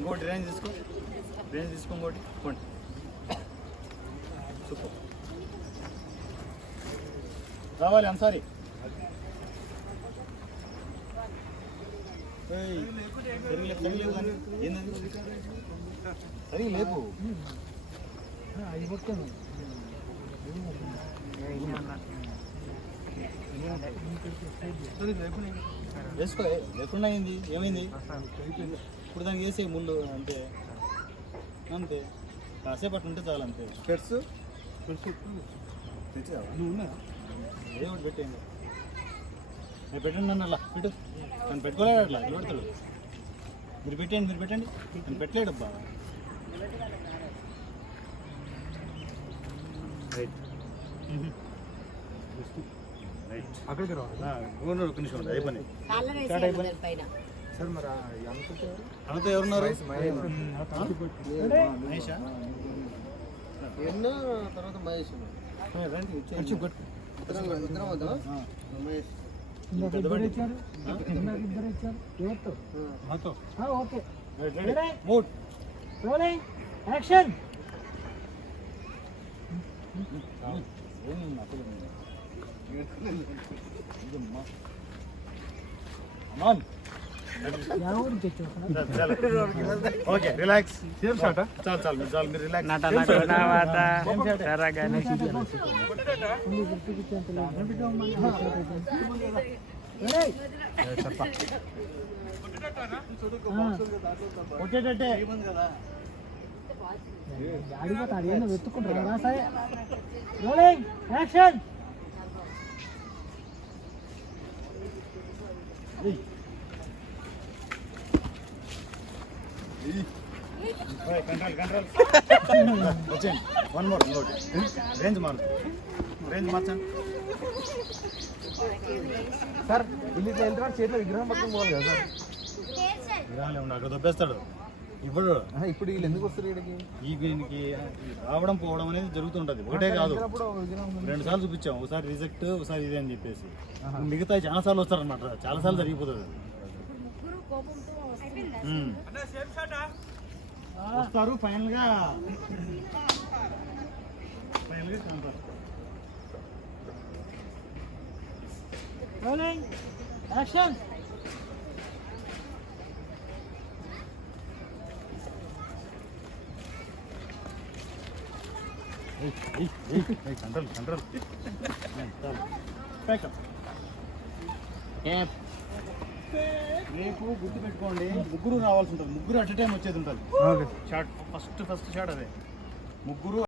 ఇంకోటి రేంజ్ తీసుకో, రేంజ్ తీసుకో, ఇంకోటి పోండి. సూపర్ రావాలి. I'm sorry. సరిగలేదు కానీ ఏంటది సరిగా లేపు. వేసుకో, లేకుండా అయింది. ఏమైంది ఇప్పుడు దానికి వేసే ముళ్ళు అంతే అంతే. కాసేపు అట్లా ఉంటే చాలు అంతే. స్పెట్స్ తెచ్చావా? ఏ ఒకటి పెట్టేయండి. నేను పెట్టండి నన్ను అలా పెట్టు. నన్ను పెట్టుకోలేడు అట్లా నిలబడతాడు. మీరు పెట్టండి, మీరు పెట్టండి. నన్ను పెట్టలేడు అబ్బా. రైట్ రైట్ అక్కడికి రావాలి. ఒక నిమిషం ఉంది. అయిపోయింది స్టార్ట్ అయిపోయింది. సార్ మరి అన్నతో ఎవరున్నారు? మహేషా ఎన్నో తర్వాత మహేష్ ఓకే రిలాక్స్. చాలు చాలు చాలు మీరు రిలాక్స్. కొట్టేటట్టే అడిగిపోతాడు. ఏందో వెతుక్కుంటారా? సరే రోలింగ్ యాక్షన్. కంట్రోల్ కంట్రోల్ వచ్చేయండి. వన్ మోర్ ఇంకోటి రేంజ్ మారు, రేంజ్ మార్చండి సార్. ఇల్లు వెళ్తున్నా చేతిలో విగ్రహం పక్కన పోవాలి కదా సార్. విగ్రహాలు ఏమన్నా అక్కడ దొబ్బేస్తాడు ఇప్పుడు. ఇప్పుడు వీళ్ళు ఎందుకు వస్తారు వీడికి? వీనికి రావడం పోవడం అనేది జరుగుతుంటుంది. ఒకటే కాదు, 2 సార్లు చూపించాం. ఒకసారి రిజెక్ట్, ఒకసారి ఇది అని చెప్పేసి. మిగతా చాలా సార్లు వస్తారనమాట. చాలా సార్లు జరిగిపోతుంది. వస్తారు ఫైనల్గా యాక్షన్. Control control. రేపు గుర్తు పెట్టుకోండి, ముగ్గురు రావాల్సి ఉంటుంది. ముగ్గురు అట్ టైం వచ్చేది ఉంటుంది. షాట్ ఫస్ట్ షాట్ అదే. ముగ్గురు